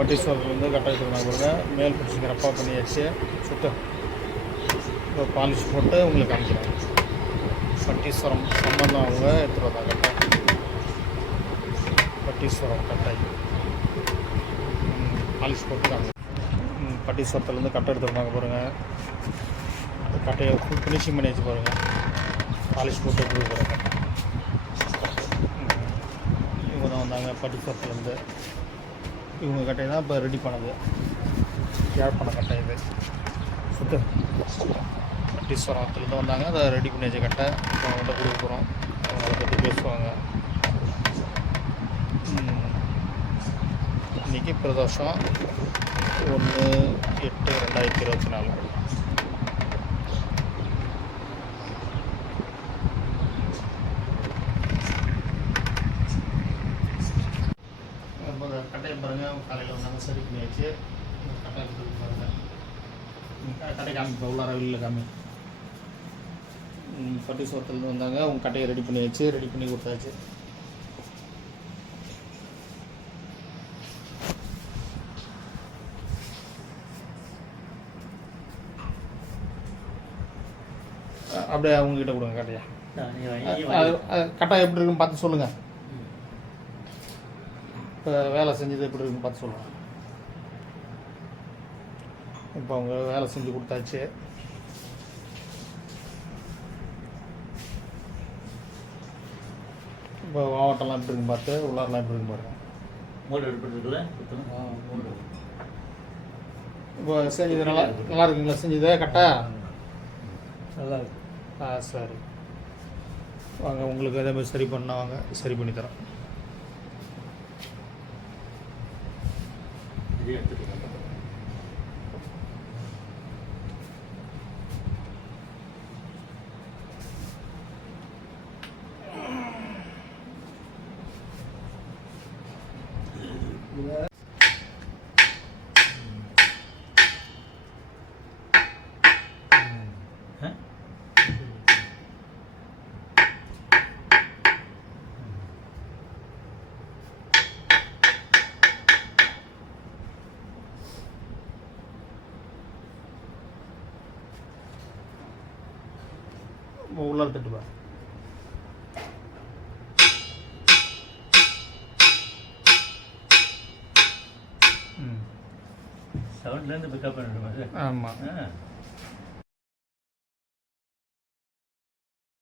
பட்டீஸ்வரத்துலேருந்து கட்டாய திருநாள் பாருங்க. மேல் பிடிச்சிங்க ரப்பாக பண்ணியாச்சு. சுத்தம் இப்போ பாலிஷ் போட்டு உங்களுக்கு காமிக்கிறேன். பட்டீஸ்வரம் சம்பந்தம் அவங்க எடுத்துகிட்டு வந்தாங்க கட்டை. பட்டீஸ்வரம் கட்டை பாலிஷ் போட்டு காமிக்கிறேன். பட்டீஸ்வரத்துலேருந்து கட்டை எடுத்துகிட்டு வந்தாங்க பாருங்கள். கட்டையை ஃபுல் ஃபினிஷிங் பண்ணி வச்சு பாருங்கள். பாலிஷ் போட்டு எடுத்துகிட்டு போகிறாங்க. இவங்க தான் வந்தாங்க பட்டீஸ்வரத்துலேருந்து. இவங்க கட்டை தான் இப்போ ரெடி பண்ணது. யாழ்ப்பாண கட்டை இது. சுத்த பட்டீஸ்வரத்துலேருந்து வந்தாங்க. அதை ரெடி பண்ணி வச்ச கட்டை அவங்கள்ட்ட கொடுக்க போகிறோம். அவங்க அதை பற்றி பேசுவாங்க. இன்றைக்கி பிரதோஷம் 1/8/2024. கட்டையை பாருங்கள். காலையில் வந்தாங்க சரி பண்ணியாச்சு. கட்டை பாருங்கள். கட்டை காமிப்பா உள்ளார வெளியில் காமி. பட்டீஸ்வரத்துலேருந்து வந்தாங்க. அவங்க கட்டையை ரெடி பண்ணியாச்சு. ரெடி பண்ணி கொடுத்தாச்சு. அப்படியே அவங்ககிட்ட கொடுங்க கட்டையா. கட்டாயம் எப்படி இருக்குன்னு பார்த்து சொல்லுங்கள். இப்போ வேலை செஞ்சது எப்படி இருக்குன்னு பார்த்து சொல்லுங்கள். இப்போ அவங்க வேலை செஞ்சு கொடுத்தாச்சு. இப்போ மாவட்டம்லாம் எப்படி இருக்குன்னு பார்த்து உள்ளாரெலாம் எப்படி இருக்குன்னு பாருங்கள். இப்போ செஞ்சது நல்லா இருக்குங்களா? செஞ்சது கரெக்டா நல்லா இருக்கு. சரி வாங்க. உங்களுக்கு அதே மாதிரி சரி பண்ண வாங்க, சரி பண்ணி தரோம். உள்ளார தட்டுப்பா. சவுண்ட்லேருந்து பிக்கப் பண்ணிடுமா? ஆமாம்.